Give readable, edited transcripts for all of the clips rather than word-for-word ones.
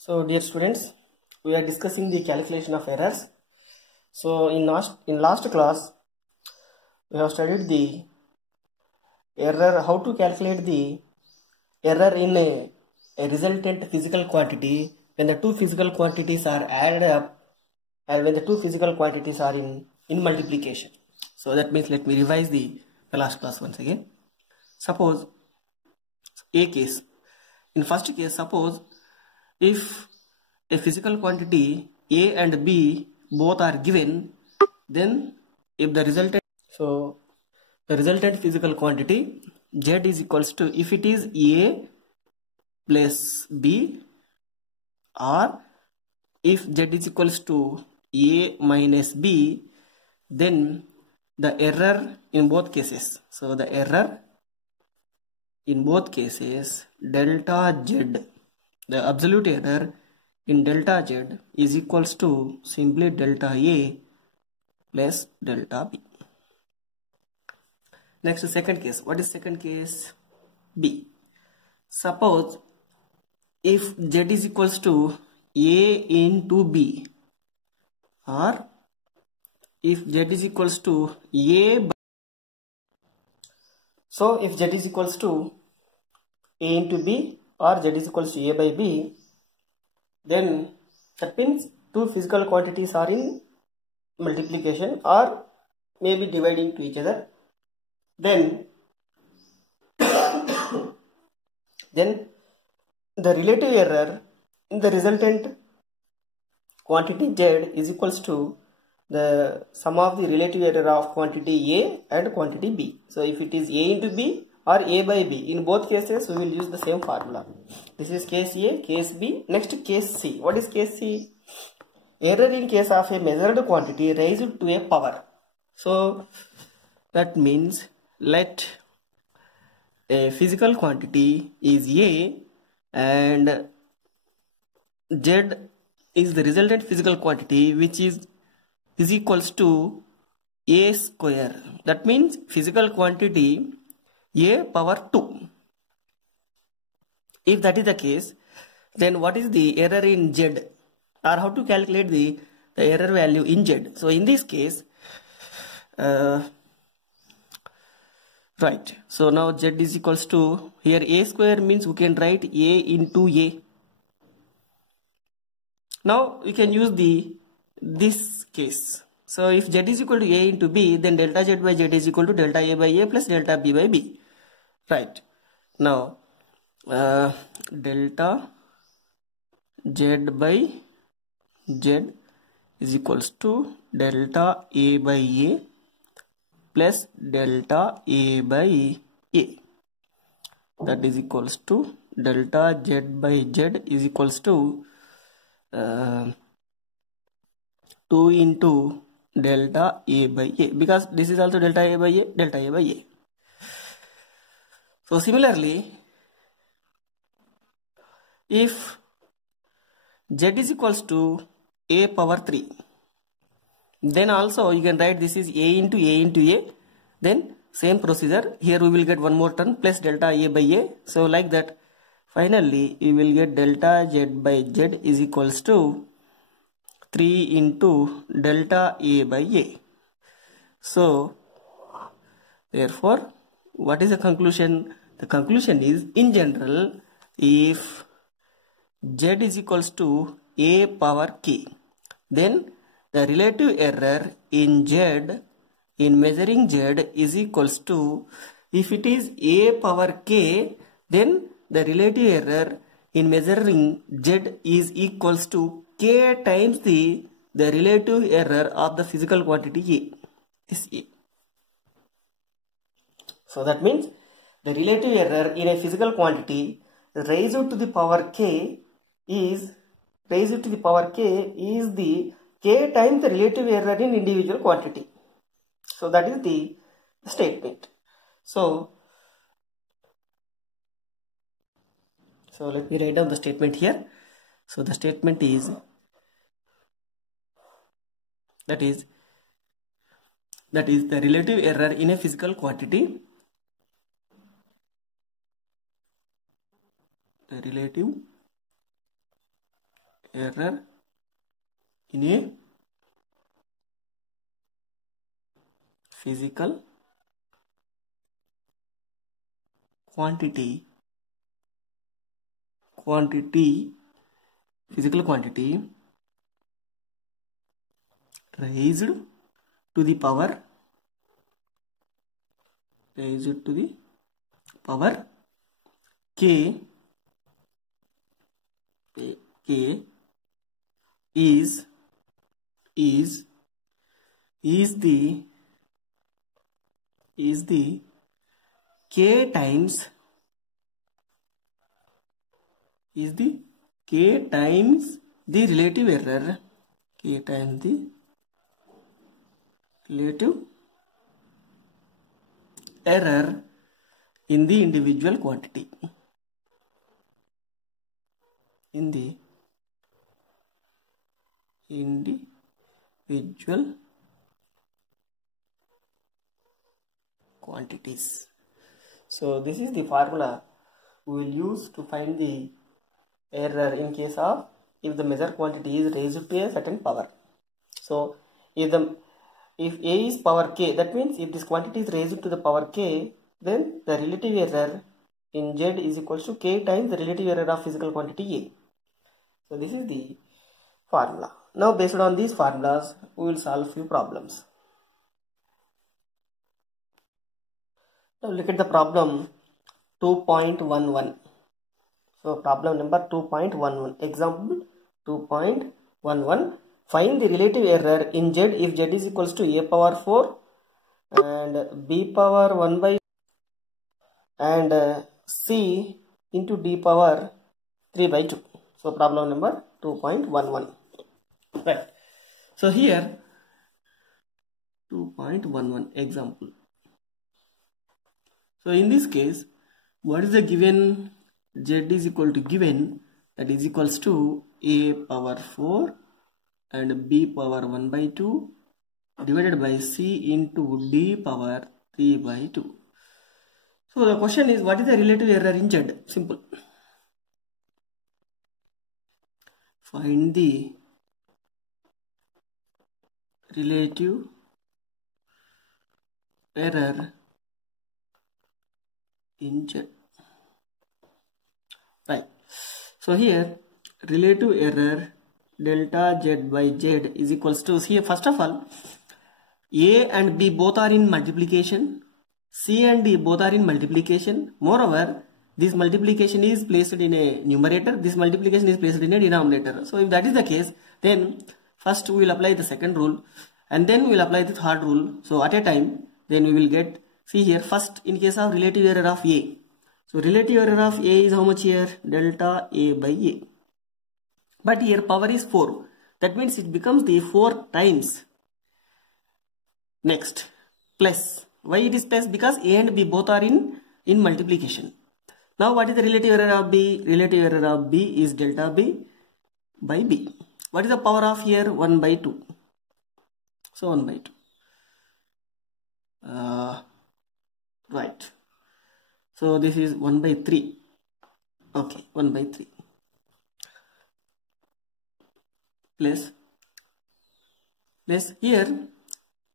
So dear students, we are discussing the calculation of errors. So in last class we have studied the error, how to calculate the error in a resultant physical quantity when the two physical quantities are added up and when the two physical quantities are in multiplication. So that means let me revise the last class once again. Suppose a case. In first case, suppose if a physical quantity A and B both are given, then if the resultant physical quantity Z is equals to, if it is A plus B, or if Z is equals to A minus B, then the error in both cases, so the error in both cases delta Z, the absolute error in delta Z is equals to simply delta A plus delta B. Next, second case. What is second case? B. Suppose if Z is equals to A into B, or if Z is equals to A by, so if Z is equals to A into B or Z is equals to A by B, then that means two physical quantities are in multiplication or maybe dividing to each other. Then the relative error in the resultant quantity Z is equals to the sum of the relative error of quantity A and quantity B. So if it is A into B or A by B, in both cases we will use the same formula. This is case A, case B. Next, case C. What is case C? Error in case of a measured quantity raised to a power. So that means let a physical quantity is A and Z is the resultant physical quantity, which is equals to A square. That means physical quantity A power 2. If that is the case, then what is the error in Z, or how to calculate the error value in Z? So in this case, right, so now Z is equals to, here A square means we can write A into A. Now we can use this case. So if Z is equal to A into B, then delta Z by Z is equal to delta A by A plus delta B by B. Right. Now delta Z by Z is equals to delta A by A plus delta A by A. That is equals to delta Z by Z is equals to 2 into delta A by A, because this is also delta A by A, delta A by A. So similarly, if Z is equals to A power 3, then also you can write this is A into A into A. Then same procedure, here we will get one more term plus delta A by A. So like that, finally you will get delta Z by Z is equals to 3 into delta A by A. So therefore, what is the conclusion? The conclusion is, in general, if Z is equals to A power K, then the relative error in Z, in measuring Z, is equals to, if it is A power K, then the relative error in measuring Z is equals to K times the relative error of the physical quantity A. This A. So that means the relative error in a physical quantity raised to the power K is the K times the relative error in individual quantity. So that is the statement. So let me write down the statement here. So the statement is, that is the relative error in a physical quantity, the relative error in a physical quantity physical quantity raised to the power k is the k times the relative error in the individual quantity. Quantities. So this is the formula we will use to find the error in case of if the measured quantity is raised to a certain power. So if A is power k, that means if this quantity is raised to the power k, then the relative error in Z is equals to k times the relative error of physical quantity A. So this is the formula. Now based on these formulas, we will solve few problems. Now look at the problem 2.11. So problem number 2.11. Example 2.11. Find the relative error in Z if Z is equals to A power 4 and B power 1 by and C into D power 3 by 2. So problem number 2.11. Right. So here 2.11 example. So in this case, what is the given? Z is equal to given, that is equals to A power 4 and B power 1 by 2 divided by C into D power 3 by 2. So the question is, what is the relative error in Z? Simple. Find the relative error in Z. Right. So here relative error delta Z by Z is equals to, here first of all A and B both are in multiplication, C and D both are in multiplication. Moreover, this multiplication is placed in a numerator, this multiplication is placed in a denominator. So if that is the case, then first we will apply the second rule and then we will apply the third rule. So at a time, then we will get, see here, first in case of relative error of A. So relative error of A is how much here? Delta A by A. But here power is 4. That means it becomes the 4 times. Next, plus. Why it is plus? Because A and B both are in multiplication. Now what is the relative error of B? Relative error of B is delta B by B. What is the power of here? 1 by 2. So 1 by 2. Right. So this is 1 by 3. Okay, 1 by 3. Plus here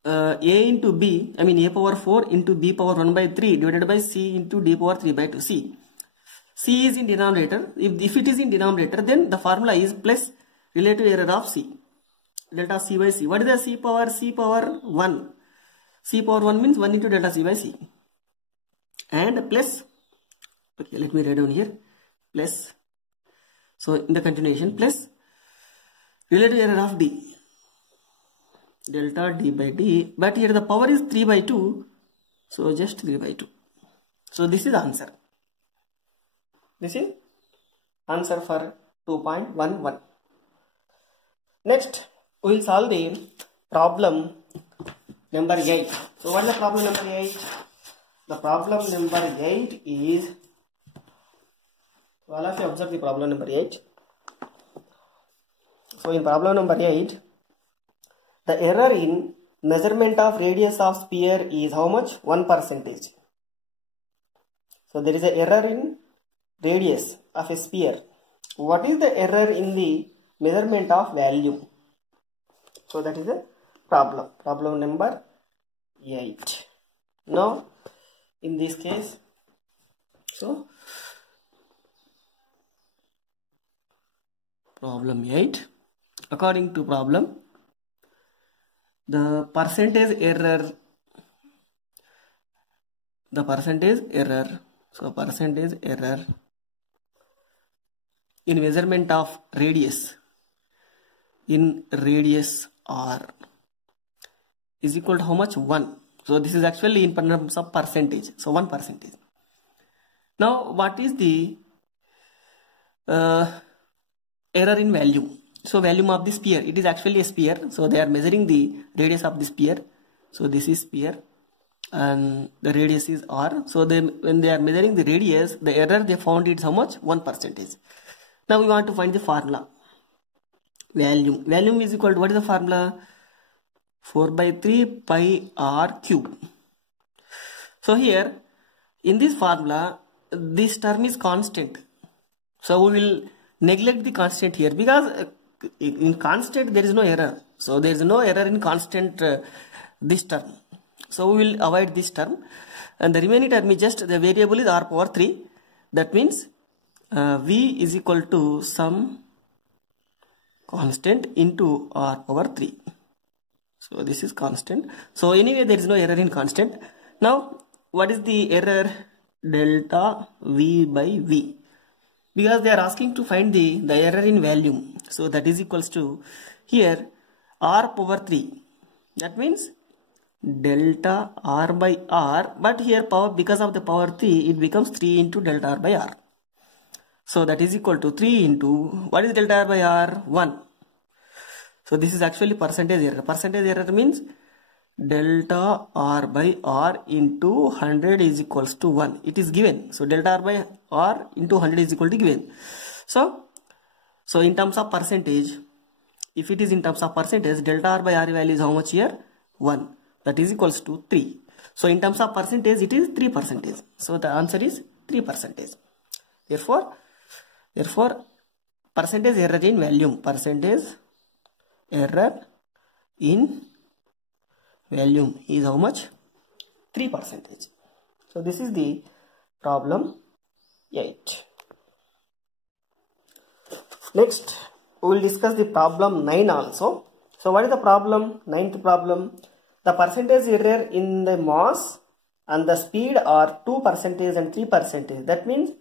A into B, I mean A power 4 into B power 1 by 3 divided by C into D power 3 by 2. C is in denominator. If it is in denominator, then the formula is plus relative error of C, delta C by C. What is the C power? C power 1. C power 1 means 1 into delta C by C. And plus, okay, let me write down here, plus, so in the continuation, plus relative error of D, delta D by D, but here the power is 3 by 2, so just 3 by 2. So this is the answer. This is answer for 2.11. Next, we will solve the problem number 8. So what is the problem number 8? The problem number 8 is, all of you observe the problem number 8. So in problem number 8, the error in measurement of radius of sphere is how much? 1%. So there is an error in radius of a sphere. What is the error in the measurement of value. So that is a problem number 8. Now in this case, so problem 8, according to problem, the percentage error, so percentage error in measurement of radius in radius r is equal to how much? 1. So this is actually in terms of percentage, so 1%. Now what is the error in value? So volume of the sphere, it is actually a sphere, so they are measuring the radius of the sphere. So this is sphere and the radius is r. So when they are measuring the radius, the error they found is how much? 1%. Now we want to find the formula. Volume is equal to, what is the formula? 4/3 pi r cube. So here in this formula, this term is constant. So we will neglect the constant here, because in constant there is no error. So there is no error in constant this term. So we will avoid this term, and the remaining term is just the variable is r power 3. That means v is equal to some constant into r power 3. So this is constant. So anyway there is no error in constant. Now what is the error? Delta v by v, because they are asking to find the error in volume. So that is equals to here r power 3. That means delta r by r, but here power, because of the power 3, it becomes 3 into delta r by r. So that is equal to 3 into, what is delta r by r? 1. So this is actually percentage error. Percentage error means delta r by r into 100 is equals to 1. It is given. So delta r by r into 100 is equal to given. So in terms of percentage, if it is in terms of percentage, delta r by r value is how much here? 1. That is equals to 3. So in terms of percentage, it is 3%. So the answer is 3%. Therefore percentage error in volume, percentage error in volume is how much? 3%. So this is the problem 8. Next we will discuss the problem 9 also. So what is the problem? 9th problem. The percentage error in the mass and the speed are 2% and 3%. That means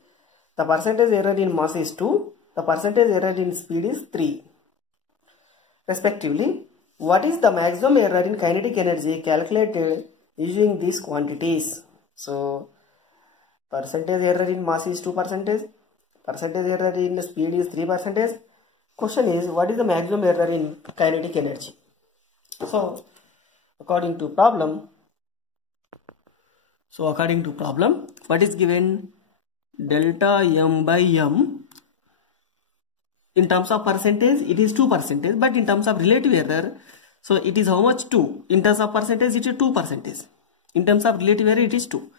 the percentage error in mass is 2, the percentage error in speed is 3 respectively. What is the maximum error in kinetic energy calculated using these quantities? So percentage error in mass is 2%, percentage error in speed is 3%. Question is, what is the maximum error in kinetic energy? So according to problem, what is given? Delta m by m. In terms of percentage, it is 2%, but in terms of relative error, so it is how much? 2. In terms of percentage, it is 2%. In terms of relative error, it is 2.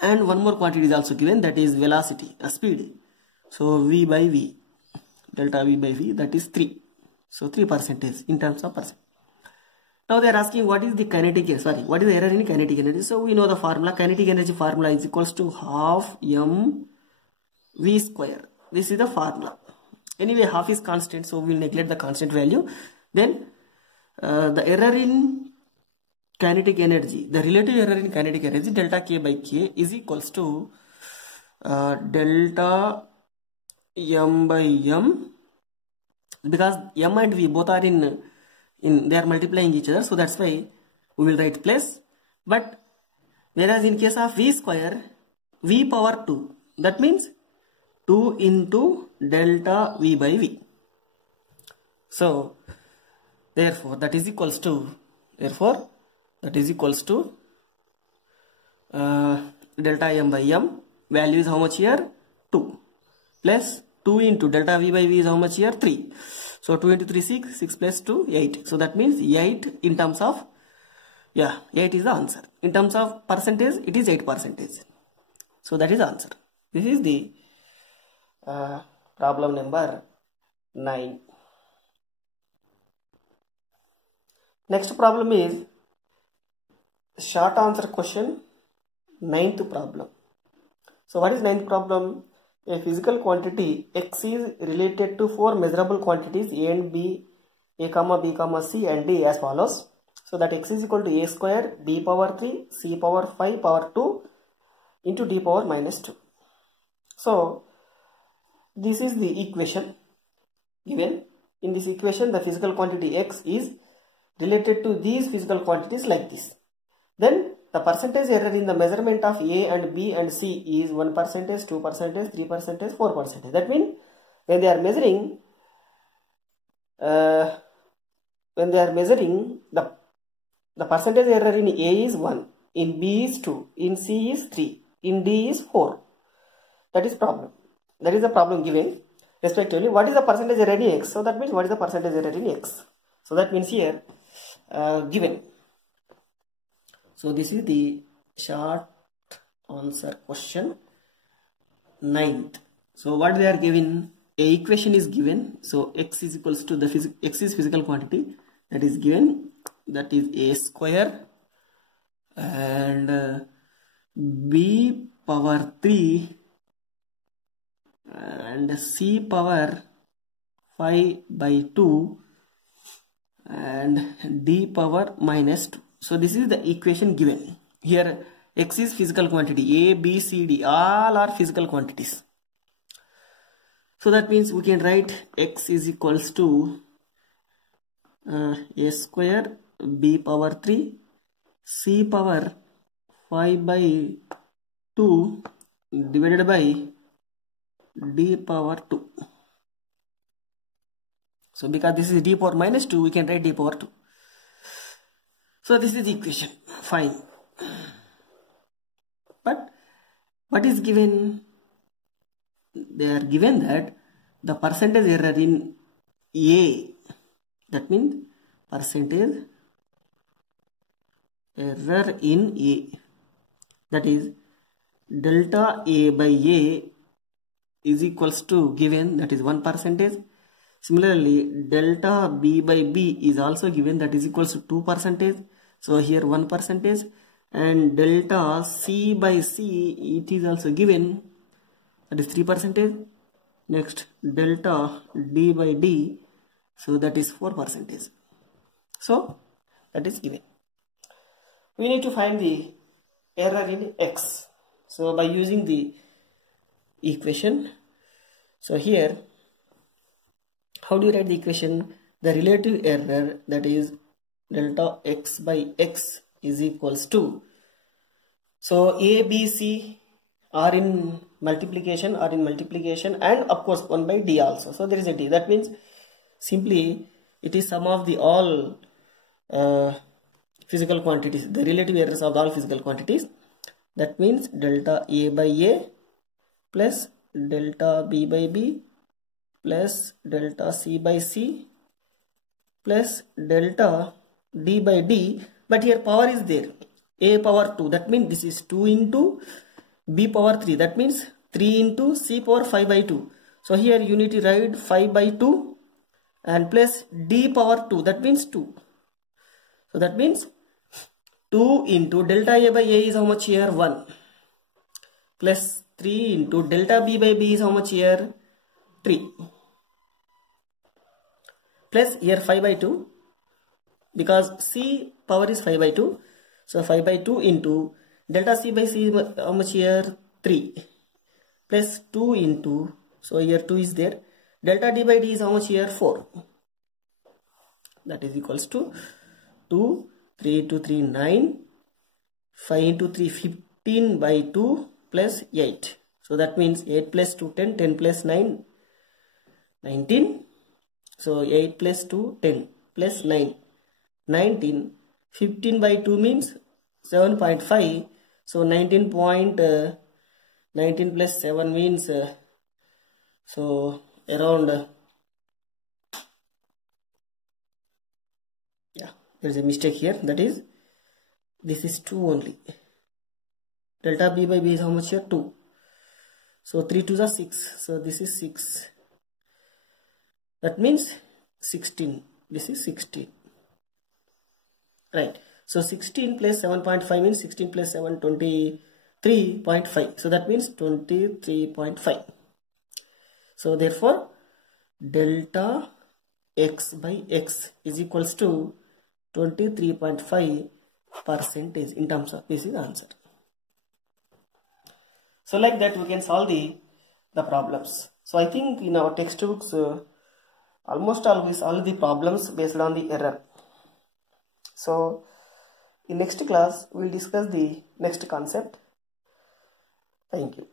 And one more quantity is also given, that is velocity, speed. So v by v, delta v by v, that is 3. So 3% in terms of percent. Now they are asking what is the what is the error in kinetic energy? So we know the formula. Kinetic energy formula is equals to half m v square. This is the formula. Anyway, half is constant, so we will neglect the constant value. Then the error in kinetic energy, the relative error in kinetic energy, delta k by k is equals to delta m by m, because m and v both are in they are multiplying each other, so that's why we will write plus. But whereas in case of v square, v power 2, that means 2 into delta v by v. So therefore that is equals to delta m by m, value is how much here? 2, plus 2 into delta v by v is how much here? 3. So 2 into 3 6, 6 plus 2 8. So that means 8 in terms of 8 is the answer. In terms of percentage, it is 8%. So that is the answer. This is the problem number 9. Next problem is short answer question, 9th problem. So what is 9th problem? A physical quantity X is related to 4 measurable quantities A and B, A comma B comma C and D as follows. So that X is equal to A square B power 3 C power 5 power 2 into D power minus 2. So this is the equation given. In this equation the physical quantity X is related to these physical quantities like this. Then the percentage error in the measurement of A and B and C is 1%, 2%, 3%, 4%. That means when they are measuring, the percentage error in A is 1, in B is 2, in C is 3, in D is 4. That is problem. That is the problem given respectively. What is the percentage error in X? So that means what is the percentage error in X? So that means here given. So this is the short answer question 9th. So what they are given, a equation is given. So X is equals to X is physical quantity that is given, that is A square and B power 3 and C power 5 by 2 and D power minus 2. So this is the equation given. Here X is physical quantity, A, B, C, D, all are physical quantities. So that means we can write X is equals to A square B power 3 C power 5 by 2 divided by D power 2. So because this is D power minus 2, we can write D power 2. So this is the equation. Fine. But what is given? They are given that the percentage error in A, that means percentage error in A, that is delta A by A is equals to given, that is 1%. Similarly, delta B by B is also given, that is equals to 2%. So here 1%, and delta C by C it is also given, that is 3%. Next delta D by D, so that is 4%. So that is given. We need to find the error in X. So by using the equation, so here how do you write the equation? The relative error, that is delta X by X is equals to, so A, B, C are in multiplication and of course 1 by D also. So there is a D. That means simply it is sum of the all physical quantities, the relative errors of all physical quantities. That means delta A by A plus delta B by B plus delta C by C plus delta D by D, but here power is there, A power 2, that means this is 2 into B power 3, that means 3 into C power 5 by 2. So here you need to write 5 by 2 and plus D power 2, that means 2. So that means 2 into delta A by A is how much here? 1 plus 3 into delta B by B is how much here? 3 plus here 5 by 2, because C power is 5 by 2. So 5 by 2 into delta C by C is how much here? 3 plus 2 into, so here 2 is there, delta D by D is how much here? 4. That is equals to 2, 3 into 3 9, 5 into 3 15 by 2 plus 8. So that means 8 plus 2 10, 10 plus 9 19. So 8 plus 2 10 plus 9 19. 15 by 2 means 7.5. So 19 plus 7 means so around there is a mistake here, that is this is 2 only. Delta B by B is how much here? 2. So 3 2s are 6. So this is 6. That means 16. This is 16. Right. So 16 plus 7.5 means 16 plus 7, 23.5. So that means 23.5. So therefore, delta x by x is equals to 23.5 percentage in terms of, this is the answer. So like that we can solve the problems. So I think in our textbooks almost always solve the problems based on the error. So in next class we will discuss the next concept. Thank you.